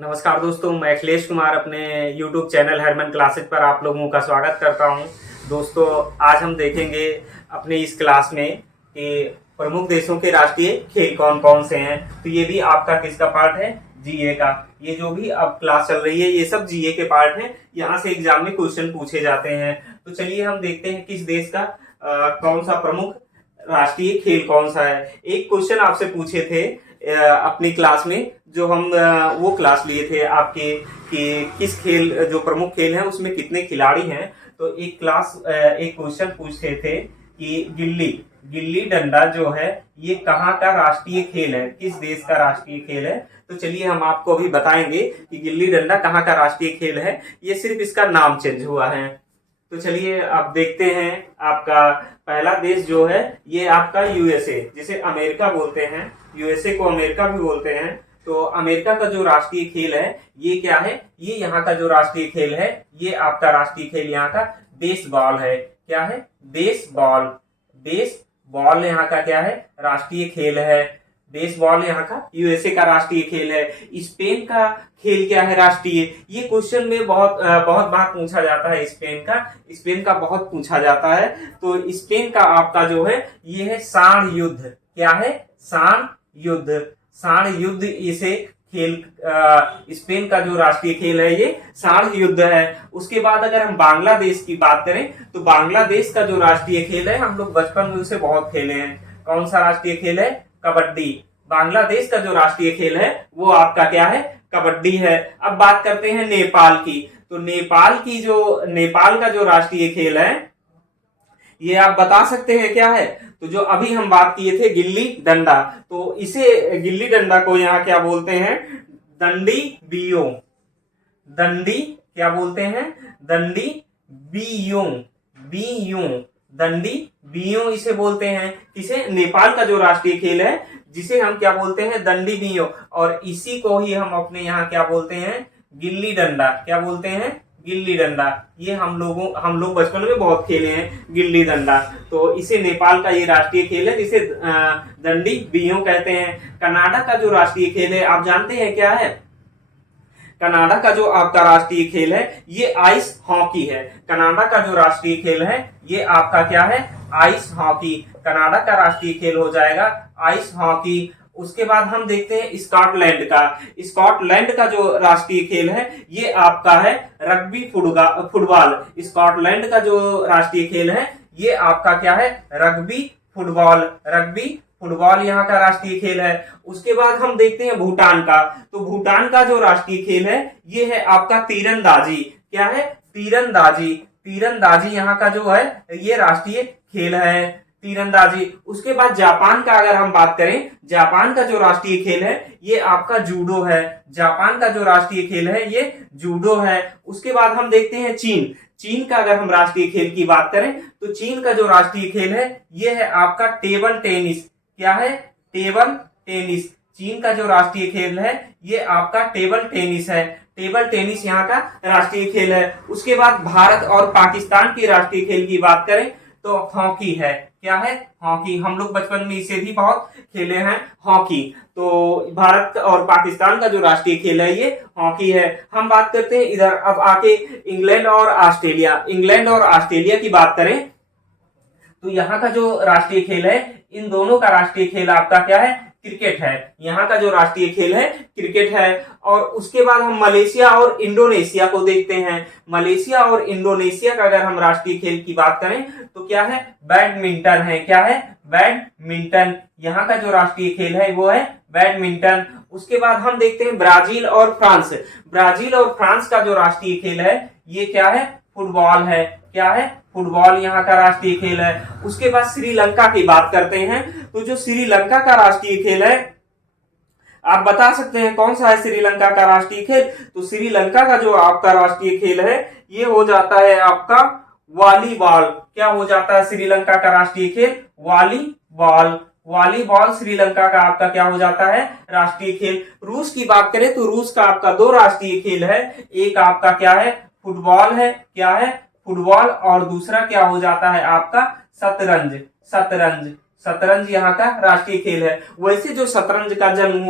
नमस्कार दोस्तों, मैं अखिलेश कुमार अपने YouTube चैनल हरमन क्लासेज पर आप लोगों का स्वागत करता हूं। दोस्तों, आज हम देखेंगे अपने इस क्लास में कि प्रमुख देशों के राष्ट्रीय खेल कौन कौन से हैं। तो ये भी आपका किसका पार्ट है? जीए का। ये जो भी अब क्लास चल रही है ये सब जीए के पार्ट हैं। यहाँ से एग्जाम में क्वेश्चन पूछे जाते हैं। तो चलिए हम देखते हैं किस देश का कौन सा प्रमुख राष्ट्रीय खेल कौन सा है। एक क्वेश्चन आपसे पूछे थे अपनी क्लास में, जो हम वो क्लास लिए थे आपके कि किस खेल जो प्रमुख खेल है उसमें कितने खिलाड़ी हैं। तो एक क्वेश्चन पूछे थे कि गिल्ली डंडा जो है ये कहाँ का राष्ट्रीय खेल है, किस देश का राष्ट्रीय खेल है। तो चलिए हम आपको अभी बताएंगे कि गिल्ली डंडा कहाँ का राष्ट्रीय खेल है। ये सिर्फ इसका नाम चेंज हुआ है। तो चलिए आप देखते हैं, आपका पहला देश जो है ये आपका यूएसए, जिसे अमेरिका बोलते हैं। यूएसए को अमेरिका भी बोलते हैं। तो अमेरिका का जो राष्ट्रीय खेल है ये क्या है? ये यहाँ का जो राष्ट्रीय खेल है, ये आपका राष्ट्रीय खेल यहाँ का बेसबॉल है। क्या है? बेसबॉल। बेसबॉल यहाँ का क्या है? राष्ट्रीय खेल है। बेसबॉल यहाँ का यूएसए का राष्ट्रीय खेल है। स्पेन का खेल क्या है राष्ट्रीय? ये क्वेश्चन में बहुत बार पूछा जाता है। स्पेन का बहुत पूछा जाता है। तो स्पेन का आपका जो है ये है सांड युद्ध। क्या है? सांड युद्ध इसे खेल स्पेन का जो राष्ट्रीय खेल है ये सांड युद्ध है। उसके बाद अगर हम बांग्लादेश की बात करें तो बांग्लादेश का जो राष्ट्रीय खेल है, हम लोग बचपन में उसे बहुत खेले हैं। कौन सा राष्ट्रीय खेल है? कबड्डी। बांग्लादेश का जो राष्ट्रीय खेल है वो आपका क्या है? कबड्डी है। अब बात करते हैं नेपाल की। तो नेपाल का जो राष्ट्रीय खेल है ये आप बता सकते हैं क्या है? तो जो अभी हम बात किए थे गिल्ली डंडा, तो इसे गिल्ली डंडा को यहाँ क्या बोलते हैं? दंडी बियो। दंडी क्या बोलते हैं? दंडी बियो। दंडी बियो इसे बोलते हैं। किसे? नेपाल का जो राष्ट्रीय खेल है जिसे हम क्या बोलते हैं? दंडी बियो। और इसी को ही हम अपने यहाँ क्या बोलते हैं? गिल्ली डंडा। क्या बोलते हैं? गिल्ली डंडा। ये हम लोग बचपन में बहुत खेले हैं गिल्ली डंडा। तो इसे नेपाल का ये राष्ट्रीय खेल है जिसे दंडी बियो कहते हैं। कनाडा का जो राष्ट्रीय खेल है आप जानते हैं क्या है? कनाडा का जो आपका राष्ट्रीय खेल है ये आइस हॉकी है। कनाडा का जो राष्ट्रीय खेल है ये आपका क्या है? Ice hockey. कनाडा का राष्ट्रीय खेल हो जाएगा आइस हॉकी। उसके बाद हम देखते हैं स्कॉटलैंड का। स्कॉटलैंड का जो राष्ट्रीय खेल है ये आपका है रग्बी फुटबॉल। स्कॉटलैंड का जो राष्ट्रीय खेल है ये आपका क्या है? रग्बी फुटबॉल यहाँ का राष्ट्रीय खेल है। उसके बाद हम देखते हैं भूटान का। तो भूटान का जो राष्ट्रीय खेल है ये है आपका तीरंदाजी। क्या है? तीरंदाजी यहाँ का जो है ये राष्ट्रीय खेल है, तीरंदाजी। उसके बाद जापान का अगर हम बात करें, जापान का जो राष्ट्रीय खेल है ये आपका जूडो है। जापान का जो राष्ट्रीय खेल है ये जूडो है। उसके बाद हम देखते हैं चीन का अगर हम राष्ट्रीय खेल की बात करें तो चीन का जो राष्ट्रीय खेल है ये है आपका टेबल टेनिस। क्या है? Table tennis. चीन का जो राष्ट्रीय खेल है ये आपका टेबल टेनिस है। टेबल टेनिस यहाँ का राष्ट्रीय खेल है। उसके बाद भारत और पाकिस्तान के राष्ट्रीय खेल की बात करें तो हॉकी है। क्या है? हॉकी। हम लोग बचपन में इसे भी बहुत खेले हैं, हॉकी। तो भारत और पाकिस्तान का जो राष्ट्रीय खेल है ये हॉकी है। हम बात करते हैं इधर अब आके इंग्लैंड और ऑस्ट्रेलिया की बात करें तो यहाँ का जो राष्ट्रीय खेल है, इन दोनों का राष्ट्रीय खेल आपका क्या है? क्रिकेट है। यहाँ का जो राष्ट्रीय खेल है क्रिकेट है। और उसके बाद हम मलेशिया और इंडोनेशिया को देखते हैं। मलेशिया और इंडोनेशिया का अगर हम राष्ट्रीय खेल की बात करें तो क्या है? बैडमिंटन है। क्या है? बैडमिंटन। यहाँ का जो राष्ट्रीय खेल है वो है बैडमिंटन। उसके बाद हम देखते हैं ब्राजील और फ्रांस। ब्राजील और फ्रांस का जो राष्ट्रीय खेल है ये क्या है? फुटबॉल है। क्या है? फुटबॉल यहाँ का राष्ट्रीय खेल है। उसके बाद श्रीलंका की बात करते हैं। तो जो श्रीलंका का राष्ट्रीय खेल है आप बता सकते हैं कौन सा है श्रीलंका का राष्ट्रीय खेल? तो श्रीलंका का जो आपका राष्ट्रीय खेल है ये हो जाता है आपका वॉलीबॉल। क्या हो जाता है श्रीलंका का राष्ट्रीय खेल? वॉलीबॉल श्रीलंका का आपका क्या हो जाता है? राष्ट्रीय खेल। रूस की बात करें तो रूस का आपका दो राष्ट्रीय खेल है। एक आपका क्या है? फुटबॉल है। क्या है? फुटबॉल। और दूसरा क्या हो जाता है आपका? शतरंज। शतरंज यहाँ का राष्ट्रीय खेल है। वैसे जो शतरंज का जन्म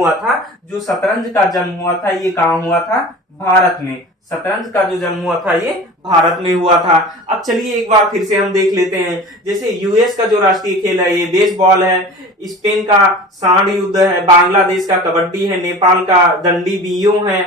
हुआ था ये कहाँ हुआ था? भारत में। शतरंज का जो जन्म हुआ था ये भारत में हुआ था। अब चलिए एक बार फिर से हम देख लेते हैं। जैसे यूएस का जो राष्ट्रीय खेल है ये बेसबॉल है, स्पेन का सांड युद्ध है, बांग्लादेश का कबड्डी है, नेपाल का दंडी बियो है,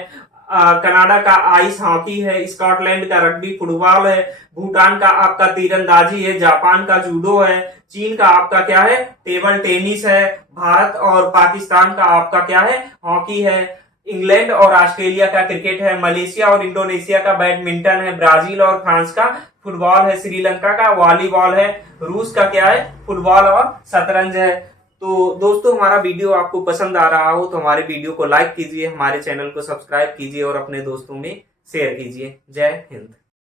कनाडा का आइस हॉकी है, स्कॉटलैंड का रग्बी फुटबॉल है, भूटान का आपका तीरंदाजी है, जापान का जूडो है, चीन का आपका क्या है? टेबल टेनिस है, भारत और पाकिस्तान का आपका क्या है? हॉकी है, इंग्लैंड और ऑस्ट्रेलिया का क्रिकेट है, मलेशिया और इंडोनेशिया का बैडमिंटन है, ब्राजील और फ्रांस का फुटबॉल है, श्रीलंका का वॉलीबॉल है, रूस का क्या है? फुटबॉल और शतरंज है। तो दोस्तों हमारा वीडियो आपको पसंद आ रहा हो तो हमारे वीडियो को लाइक कीजिए, हमारे चैनल को सब्सक्राइब कीजिए और अपने दोस्तों में शेयर कीजिए। जय हिंद।